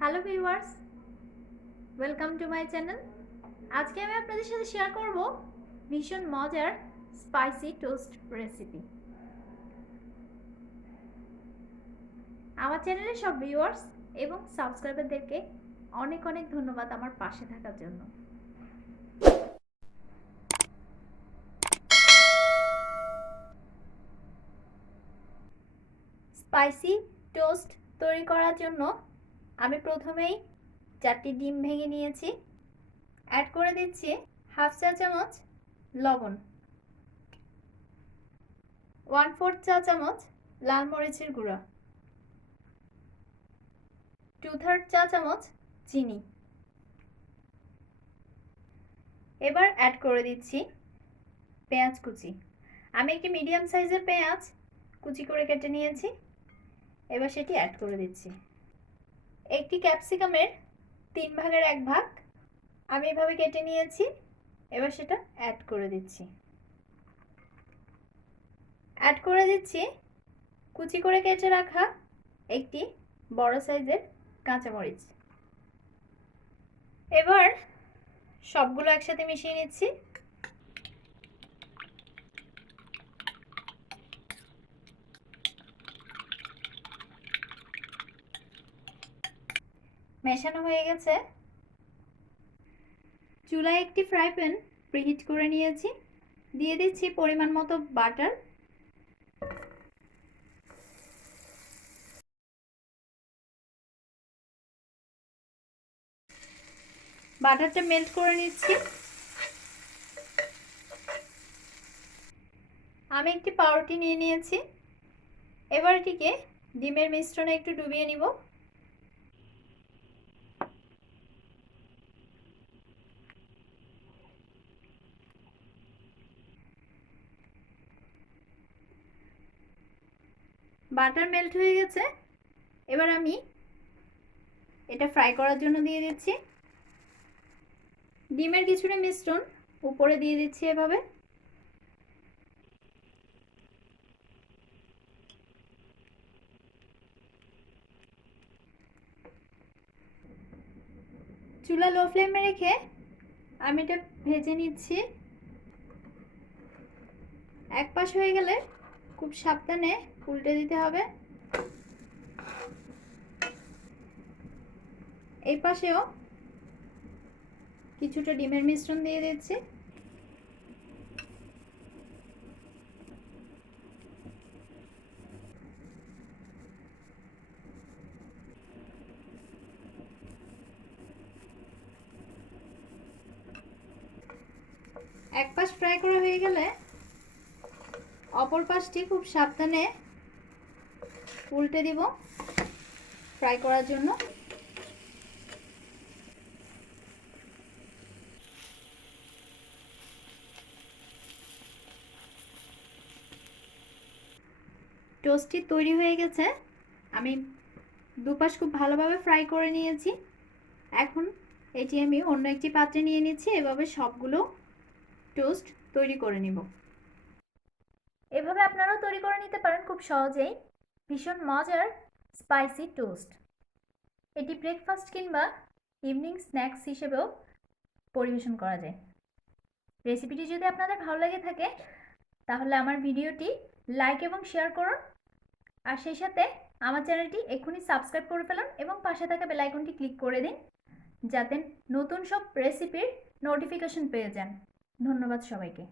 Hello viewers, welcome to my channel. আজকে আমি আপনাদের সাথে শেয়ার করব ভীষণ মজার স্পাইসি টোস্ট রেসিপি। আমার চ্যানেলের সব ভিউয়ার্স এবং সাবস্ক্রাইবারদেরকে অনেক অনেক ধন্যবাদ আমার পাশে থাকার জন্য। স্পাইসি টোস্ট তৈরি করার জন্য আমি প্রথমেই 4টি ডিম ভেঙে নিয়েছি। অ্যাড করে দিচ্ছি হাফ চা চামচ লবণ, 1/4 চা চামচ লাল মরিচের গুঁড়া, 2/3 চা চামচ চিনি। এবার অ্যাড করে দিচ্ছি পেঁয়াজ কুচি। আমি একটি মিডিয়াম সাইজের পেঁয়াজ কুচি করে কেটে নিয়েছি। এবার সেটি অ্যাড করে দিচ্ছি। একটি ক্যাপসিকামের 3 ভাগের 1 ভাগ আমি এভাবে কেটে নিয়েছি। এবার সেটা অ্যাড করে দিচ্ছি। অ্যাড করে দিচ্ছি কুচি করে কেটে রাখা একটি বড় সাইজের কাঁচামরিচ। এবার সবগুলো একসাথে মিশিয়ে নিচ্ছি। মেশানো হয়ে গেছে। চুলায় একটি ফ্রাই প্যান প্রিহিট করে নিয়েছি। দিয়ে দিচ্ছি পরিমাণ মতো বাটার। বাটারটা মেল্ট করে নিচ্ছি। আমি একটি পাউরুটি নিয়ে নিয়েছি। এবার এটিকে ডিমের মিশ্রণে একটু ডুবিয়ে নিব। বাটার মেল্ট হয়ে গেছে। এবার আমি এটা ফ্রাই করার জন্য দিয়ে দিচ্ছি। ডিমের কিছুটা মিশ্রণ উপরে দিয়ে দিচ্ছি এভাবে। চুলা লো ফ্লেমে রেখে আমি এটা ভেজে নিচ্ছি। এক পাশ হয়ে গেলে খুব সাবধানে উল্টে দিতে হবে। এই পাশেও কিছুটা ডিমের মিশ্রণ দিয়ে দিচ্ছি। এক পাশ ফ্রাই করা হয়ে গেলে অপর পাশটি খুব সাবধানে উল্টে দিব ফ্রাই করার জন্য। টোস্টটি তৈরি হয়ে গেছে। আমি দুপাশ খুব ভালোভাবে ফ্রাই করে নিয়েছি। এখন এটি আমি অন্য একটি পাত্রে নিয়ে নিচ্ছি। এভাবে সবগুলো টোস্ট তৈরি করে নিব। এভাবে আপনারাও তৈরি করে নিতে পারেন খুব সহজেই ভীষণ মজার স্পাইসি টোস্ট। এটি ব্রেকফাস্ট কিংবা ইভিনিং স্ন্যাক্স হিসেবেও পরিবেশন করা যায়। রেসিপিটি যদি আপনাদের ভালো লেগে থাকে তাহলে আমার ভিডিওটি লাইক এবং শেয়ার করুন। আর সেই সাথে আমার চ্যানেলটি এক্ষুনি সাবস্ক্রাইব করে ফেলুন এবং পাশে থাকা বেল আইকনটি ক্লিক করে দিন যাতে নতুন সব রেসিপির নোটিফিকেশন পেয়ে যান। ধন্যবাদ সবাইকে।